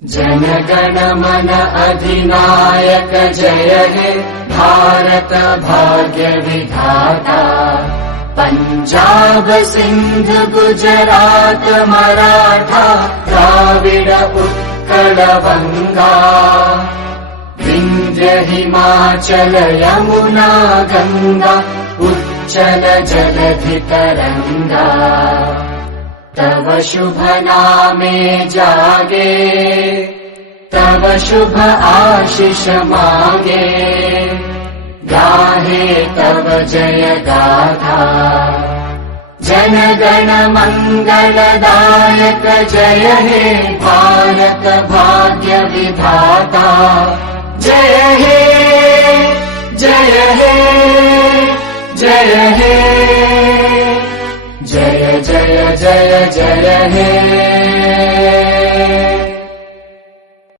जनगण मन अधिनायक जय हे भारत भाग्य विधाता। पंजाब सिंध गुजरात मराठा द्राविड उत्कल बंगा। विंध्य हिमाचल यमुना गंगा उच्चल जलधि तरंगा। तव शुभ नामे जागे तव शुभ आशीष मागे। गाहे तव जय गाथा जनगण मंगलदायक जय हे भारत भाग्य विधाता। जय हे जय हे जय हे जय जय जय जय हे।